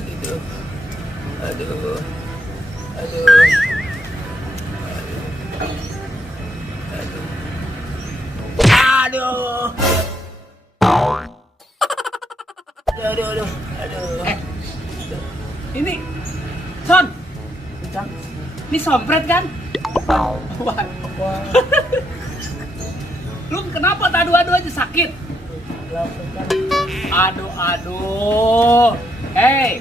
Aduh. Aduh. Aduh. Aduh. Aduh. Ini Son. Ini sompret kan? Wah. Lu kenapa adu-adu aja sakit? Aduh. Hei,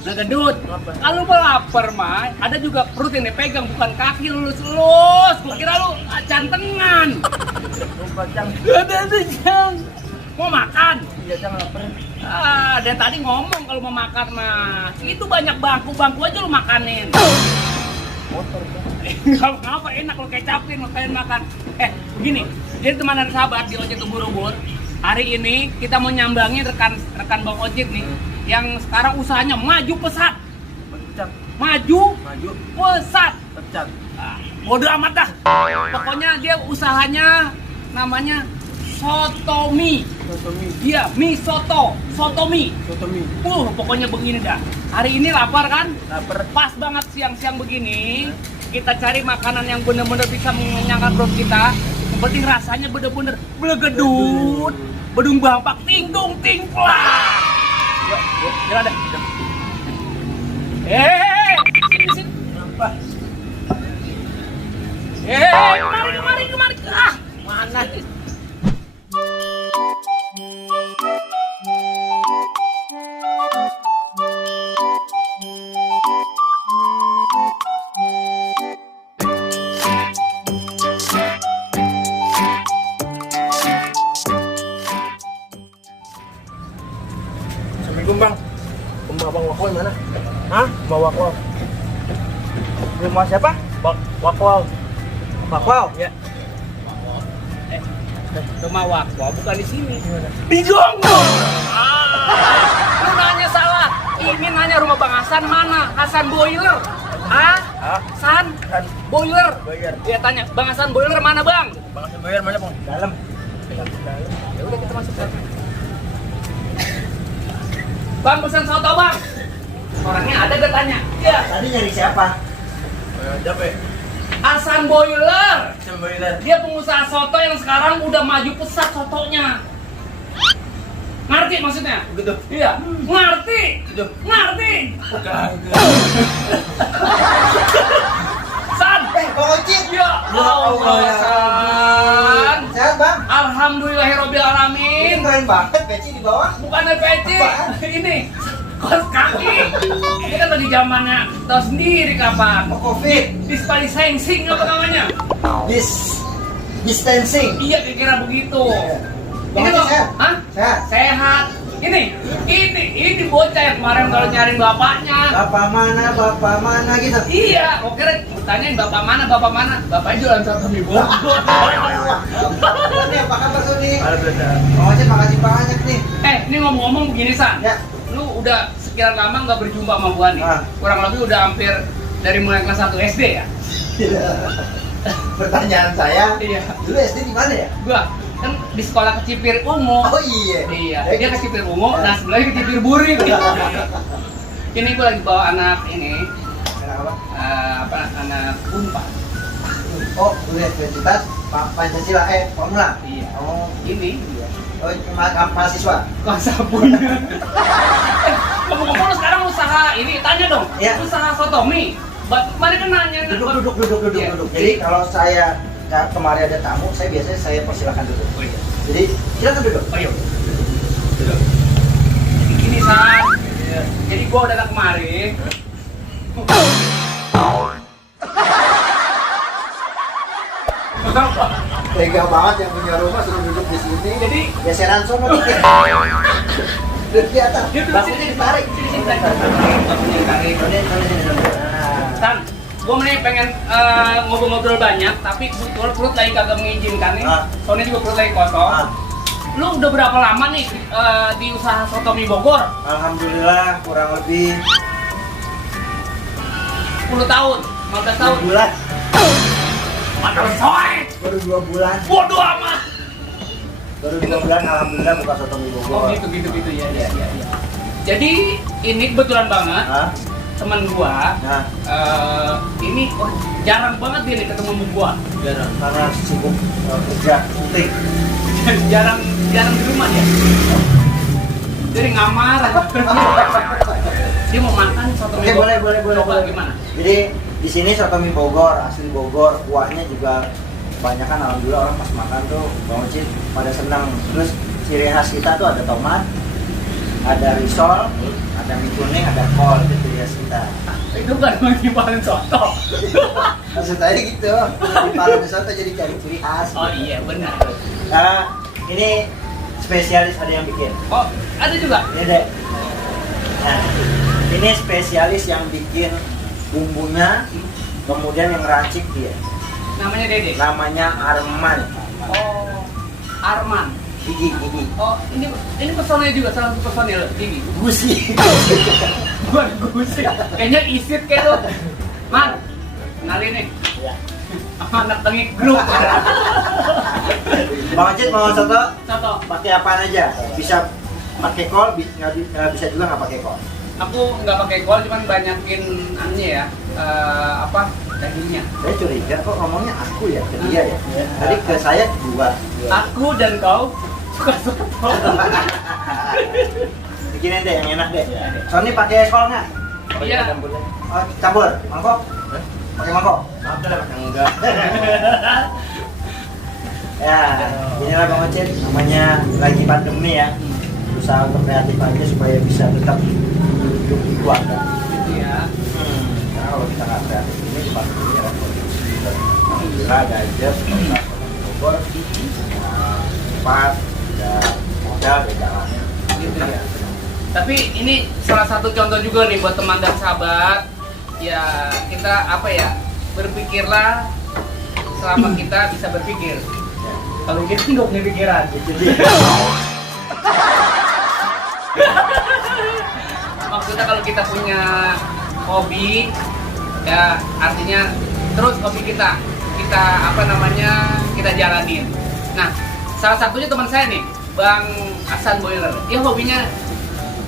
gendut. Kalau mau lapar mah, ada juga perut yang dipegang, bukan kaki lulus-lulus. Gua kira lu cantengan. Ada Jang. Mau makan? Iya, Jang, lapar. Dia tadi ngomong kalau mau makan mah. Itu banyak bangku aja lu makanin. Motor kan. Enggak apa enak lo kecapin, lo kayak makan. Begini. Jadi teman dan sahabat di Ojek Ubur-Ubur, hari ini kita mau nyambangin rekan Bang Ojek nih yang sekarang usahanya maju pesat. Pecat. Maju pesat. Pecat. Bodoh amat dah. Pokoknya dia usahanya namanya Sotomi. Dia mie sotomi. Pokoknya begini dah. Hari ini lapar kan? Lapar. Pas banget siang-siang begini. Kita cari makanan yang bener-bener bisa mengenyangkan perut kita. Yang penting rasanya bener-bener belegedut, bedung bampak, tinggung tingklang. Yuk, jalan dah. Sini. Kenapa? Kemari. Mana? Assalamualaikum, Bang. Rumah Bang Wakwal mana? Hah? Rumah Wakwal. Rumah siapa? Wakwal. Wakwal? Ya. Rumah Wakwa bukan di sini. Di Jonggol. Lu nanya salah. Ini nanya rumah Bang Hasan mana? Hasan Boiler. San Boiler. Dia tanya, Bang Hasan Boiler mana, Bang? Bang Hasan Boiler mana, Bang? Dalam. Ya udah kita masuk kan. Bang, pesan soto, Bang. Orangnya ada gak tanya? Iya. Tadi nyari siapa? Siapa ya? Hasan Boiler. Hasan Boiler. Dia pengusaha soto yang sekarang udah maju pesat sotonya. Ngerti maksudnya? Begitu. Iya. Ngerti. Gitu. Ngerti. Kagak. San. Bang Ojek. Ya Allah, San. Sehat, Bang? Alhamdulillahirobbilalamin. Ini keren banget peci di bawah. Bukan peci. Apaan? Ini kos kaki. Ini kan lagi zamannya tahu sendiri kapan. Oh, Covid. Dispensing apa namanya? Distancing. Iya kira-kira begitu. Bang Ini Ojek loh. sehat? Hah? Sehat. Sehat. Ini bocah yang kemarin kalau nyariin bapaknya. Bapak mana gitu. Iya, kok kira tanyain bapak mana. Bapaknya jualan soto mie Bogor. Ini apa kabar Sony? Alhamdulillah. Bang Ojek makasih banyak nih. Ini ngomong-ngomong begini, San. Ya. Lu udah sekian lama nggak berjumpa sama gua nih. Kurang lebih udah hampir dari mulai kelas 1 SD ya. Pertanyaan saya, Iya. dulu SD di mana ya? Gua kan di sekolah Kecipir Ungu. Oh iya. Iya, dia Kecipir Ungu, nah sebelahnya Kecipir Burik. Ini gua lagi bawa anak ini, Kenapa? anak Unpad. Oh, Universitas Pancasila, Formula. Iya. Oh, Ini. oh mahasiswa. Kuasa punya. Ngomong-ngomong lu sekarang usaha ini, tanya dong. Iya. Usaha sotomi. Mari kan nanya. Duduk. Iya. Jadi kalau saya kemarin ada tamu, saya biasanya saya persilakan duduk. Oh iya. Jadi silakan duduk. Oh iya. Duduk. Jadi gini, San. Jadi gua udah datang kemari. Tega banget yang punya rumah suruh duduk di sini. Jadi Geseran sono dikit. Duduk di atas. Bangkunya ditarik. Sini, tarik. San, gua nih pengen ngobrol-ngobrol banyak, tapi perut lagi kagak mengizinkan nih. Soalnya juga perut lagi kosong. Lu udah berapa lama nih di usaha soto mie Bogor? Alhamdulillah kurang lebih 10 tahun, 15 tahun. 2 bulan. Padahal soe. Baru 2 bulan. Bodoh amat. Baru 2 bulan alhamdulillah buka soto mie Bogor. Oh gitu ya. Jadi ini kebetulan banget Hah? teman gua Nah, ini jarang banget dia nih ketemu sama gua. jarang karena sibuk kerja syuting. jarang di rumah ya. Jadi ngamar. Dia mau makan soto Oke, mie boleh. Coba gimana? Jadi di sini soto mie Bogor, asli Bogor, kuahnya juga kebanyakan alhamdulillah orang pas makan tuh Bang Ocit pada senang. Terus ciri khas kita tuh ada tomat, ada risol, ada mie kuning, ada kol, itu ciri khas kita. Itu kan lagi paling soto. Maksud saya gitu, di Palembang soto jadi ciri khas. Oh iya benar. Nah, ini spesialis ada yang bikin. Oh ada juga. Ini deh. Nah, ini spesialis yang bikin bumbunya, kemudian yang racik dia. Namanya Dede. Namanya Arman. Oh Arman. Gigi. Oh ini personel juga, salah satu personel Gigi. Gusi. Bukan Gusi. Kayaknya isit kayak lo. Man, kenalin nih. Ya. Anak tengik grup. Bang Ocit mau soto Soto. pakai apaan aja? Bisa pakai kol, nggak bisa juga nggak pakai kol. Aku nggak pakai kol, cuman banyakin ya, dagingnya. Saya curiga kok ngomongnya aku ya ke dia ya. Tadi ke saya dua. Aku dan kau suka soto. Bikinin deh yang enak deh. Sony pakai kol nggak? Iya. Oh, campur, mangkok? Pakai mangkok? Enggak. Ya, inilah Bang Ocit, namanya lagi pandemi ya. Berusaha untuk kreatif aja supaya bisa tetap hidup di keluarga. Gitu ya. Karena kalau kita nggak kreatif ini di pandemi ya repot. Alhamdulillah ada aja Bogor, cepat, ada modal, ada jalannya. Gitu ya. Tapi ini salah satu contoh juga nih buat teman dan sahabat. Ya kita berpikirlah selama kita bisa berpikir. Kalau kita nggak punya pikiran. Itu dia. Maksudnya kalau kita punya hobi, ya artinya terus hobi kita jalanin. Nah, salah satunya teman saya nih, Bang Hasan Boiler. Dia hobinya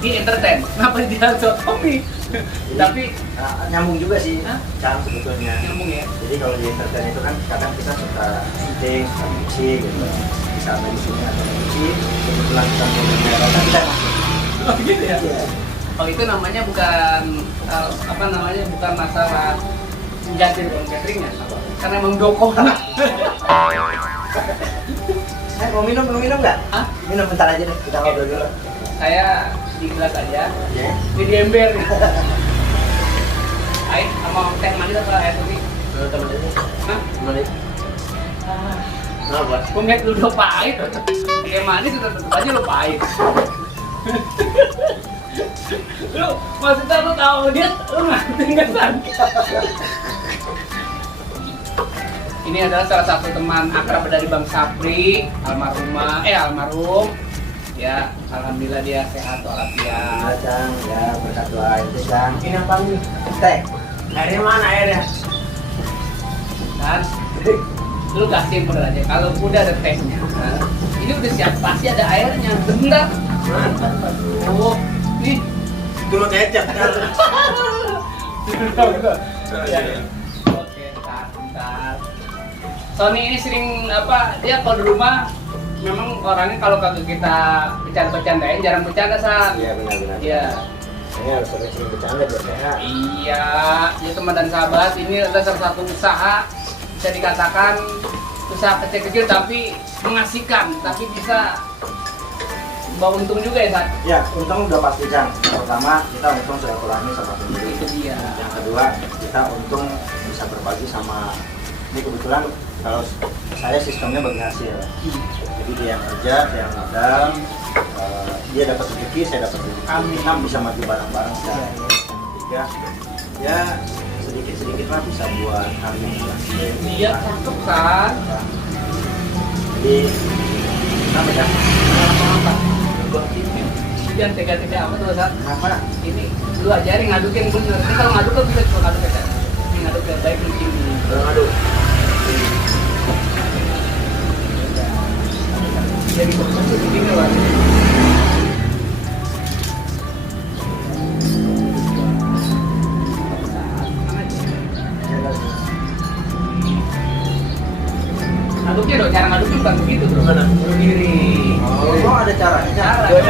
di entertain. Kenapa dia sotomi? Tapi nyambung juga sih, Hah? Cang sebetulnya. nyambung ya. Jadi kalau di entertain itu kan kadang kita suka syuting, suka mixing gitu. Bisa lagi syuting atau mixing, kebetulan kita mau datang kita masuk. Oh gitu ya. Iya. Oh itu namanya bukan bukan masalah mengganti ruang cateringnya, karena emang dokon. Mau minum nggak? Hah? Minum bentar aja deh, kita ngobrol dulu. Saya di gelas aja, Oke. ini di ember. Air sama teh manis atau air putih? Teman ini. Hah? Teman ini. Kenapa? Gue ngeliat lu udah pahit, teh manis tetap aja lu pahit. Lu maksudnya lu tahu dia, lu ngerti nggak san? Ini adalah salah satu teman akrab dari Bang Sapri, almarhum. Ya, alhamdulillah dia sehat walafiat. Cang, ya berkat doa itu Cang. Ini apa nih? Teh. Airnya mana airnya? Dan lu kasih bener aja. Kalau udah ada tehnya, ini udah siap pasti ada airnya. Bener. Oh, nih. Dulu kecap. Oke, bentar. Sony ini sering dia kalau di rumah memang orangnya kalau kagak kita bercanda-bercandain jarang bercanda San. Iya benar-benar. Iya. Ini harus sering bercanda biar sehat. Iya, ya teman dan sahabat, ini adalah salah satu usaha bisa dikatakan usaha kecil-kecil tapi mengasihkan, tapi bisa bawa untung juga ya San. Ya, untung udah pasti Cang. Yang pertama kita untung sudah kurangi sama sendiri. Itu dia. Yang kedua kita untung bisa berbagi sama. Ini kebetulan kalau saya sistemnya bagi hasil. Jadi dia yang kerja, saya yang modal, dia dapat rezeki, saya dapat rezeki. Amin. Kita bisa maju bareng-bareng. Dan tiga, ya sedikit-sedikit lah bisa buat hari ini. Iya, cakep San. Jadi apa ya? Apa? Jangan tega-tega amat tuh San. Apa? Ini lu ajarin ngadukin bener. Ini kalau ngaduk kan bisa cuma ngaduk ya. Ini ngaduk yang baik mungkin. Aduh. Jadi begini loh. Aduh.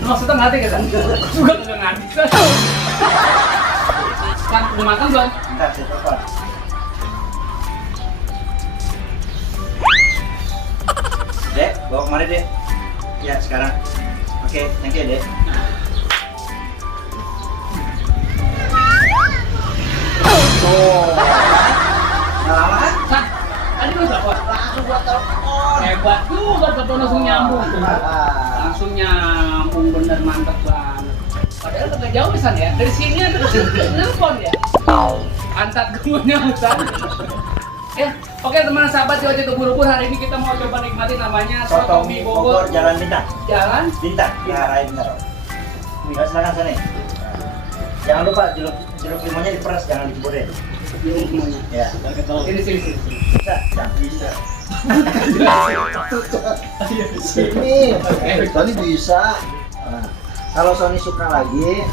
Maksudnya ngerti kan? Juga nggak ngerti kan? Udah makan belum? Bentar, saya telepon. Dek, bawa kemari dek. Ya sekarang. Oke, thank you dek. Oh, nggak lama kan? Sah, tadi lu telepon. Langsung buat telepon. Hebat juga telepon langsung nyambung. Langsung nyambung, bener mantap banget. Padahal agak jauh San ya. Dari sini ada telepon ya. Antar kemunya San. Ya, oke teman sahabat Ojek Ubur-Ubur, hari ini kita mau coba nikmati namanya Soto mie Bogor Jalan Bintang. Jalan Bintang, ya arah Bintang. Ya, silakan sana. Jangan lupa jeruk limonnya diperas, jangan diceburin. Jeruk limonnya. Ya. Sini. Bisa, jangan bisa. Sini. Sony bisa. Nah, kalau Sony suka lagi,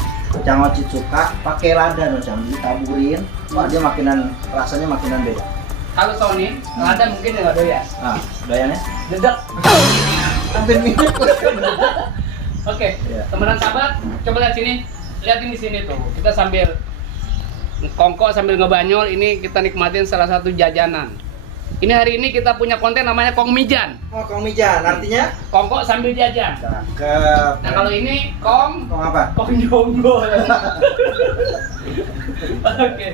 Cang Ocit suka, pakai lada no, jangan ditaburin. Wah, dia makinan rasanya makinan beda. Kalau Sony, ada mungkin ya nggak doyan. Nah, doyannya? Dedak. Hampir mirip. Oke, Iya. temenan sahabat, coba lihat sini. Lihatin di sini tuh. Kita sambil kongko sambil ngebanyol, ini kita nikmatin salah satu jajanan. Ini hari ini kita punya konten namanya Kong Mijan. Oh, Kong Mijan, artinya? Kongko sambil jajan. Cakep. Nah kalau ini Kong Kong apa? Jonggol. Oke,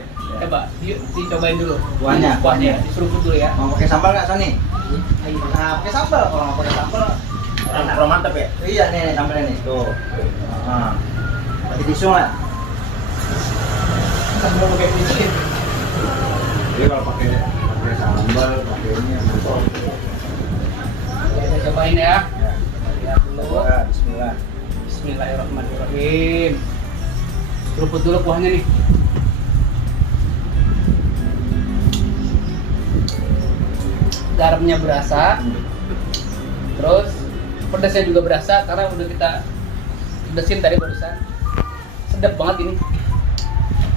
coba dicobain dulu. Kuahnya. Diseruput dulu ya. Mau pakai sambal nggak, Sony? Ayo. Nah, pakai sambal. Kalau nggak pakai sambal, kurang mantep ya? Iya nih, sambalnya nih. Tuh. Nah, pakai tisu nggak? Sambal pakai tisu. Jadi kalau pakai sambal, pakai ini mantap. Kita cobain ya. Lihat dulu. Bismillah. Bismillahirrahmanirrahim. Seruput dulu kuahnya nih. Garamnya berasa, terus pedasnya juga berasa karena udah kita pedesin tadi barusan. Sedap banget ini.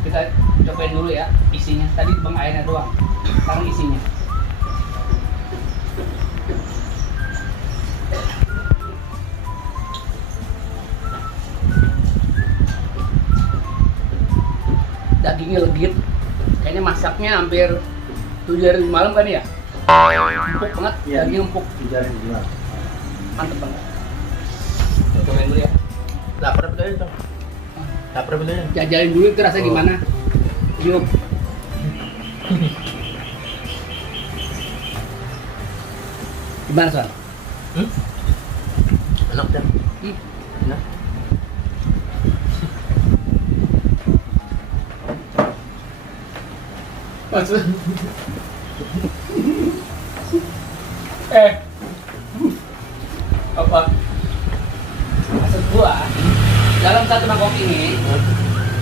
Kita cobain dulu ya isinya. Tadi bang airnya doang. Sekarang isinya. Dagingnya legit. Kayaknya masaknya hampir 7 hari malam kan ya? Empuk banget, Iya. daging empuk. Dijarin dijual. Mantep banget. Kita cobain dulu ya. Lapar betul itu. Lapar betul. Jajalin dulu itu rasanya gimana? Yuk. Gimana soal? Enak kan? Enak. Maksud? Apa? Maksud gua dalam satu mangkok ini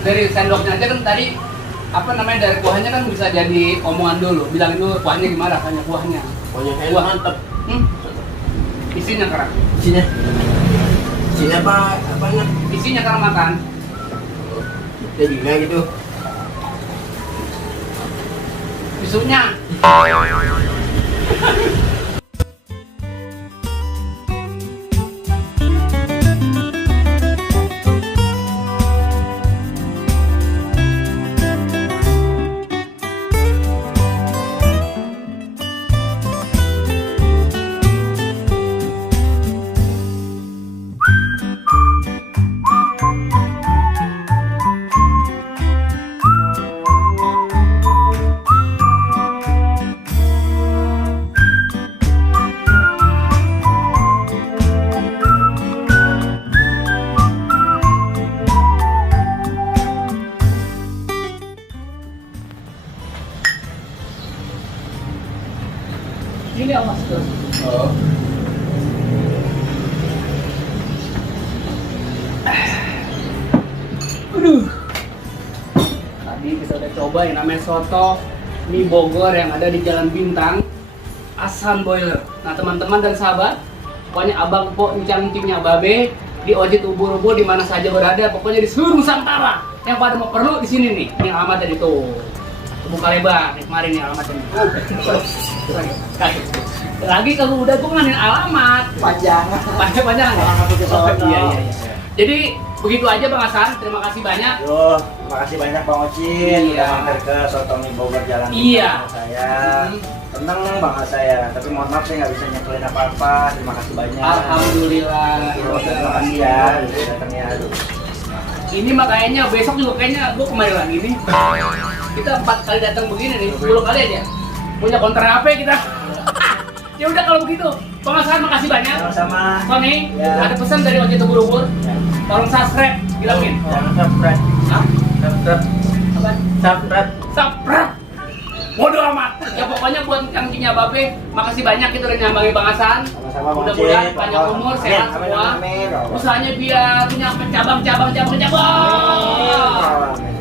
dari sendoknya aja kan tadi apa namanya dari kuahnya kan bisa jadi omongan dulu, bilangin dulu kuahnya gimana rasanya kuahnya. Pokoknya enak Kuah. mantap. Isinya kerang. Isinya. Isinya apa? Apanya? Isinya kerang makan. Dagingnya gitu. Isunya. Ini yang masuk. Oh. Tadi kita udah coba yang namanya soto mie Bogor yang ada di Jalan Bintang, Asan Boiler. Nah teman-teman dan sahabat, pokoknya abang po encang-encingnya babe di Ojek Ubur-Ubur di mana saja berada, pokoknya di seluruh Nusantara yang pada mau perlu di sini nih. Ini alamat dari tuh. buka lebar kemarin nih alamatnya. Lagi kalau udah gue nganain alamat Panjang. panjang ya. Alamat ke sono. Iya. Jadi begitu aja Bang Hasan, terima kasih banyak. Duh, makasih banyak Bang Ocin Iya. udah mampir ke Soto Mie Bogor Jalan Iya. Utama saya. Seneng banget saya, tapi mohon maaf saya nggak bisa nyekelin apa-apa. Terima kasih banyak. Alhamdulillah. Terima kasih ya, udah datangnya. Aduh. Ini mah kayaknya besok juga kayaknya gue kembali lagi nih. Kita 4 kali datang begini nih, 10 kali aja. Punya konter HP kita. Ya udah kalau begitu, Bang Hasan makasih banyak. Sama-sama. Tony, Ya. ada pesan dari Ojek Ubur-Ubur. Tolong subscribe, bilangin. Jangan subscribe. Hah? Subscribe. Apa? Subscribe. Subscribe. Bodoh amat. Ya pokoknya buat yang punya Babe, makasih banyak kita udah nyambangi Bang Hasan. Sama-sama, Bang Mudah-mudahan Ocin. panjang umur, Amin, sehat amin, semua. amin. Usahanya biar punya cabang.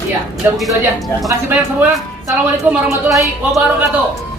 Iya, udah begitu aja. Makasih banyak semua. Assalamualaikum warahmatullahi wabarakatuh.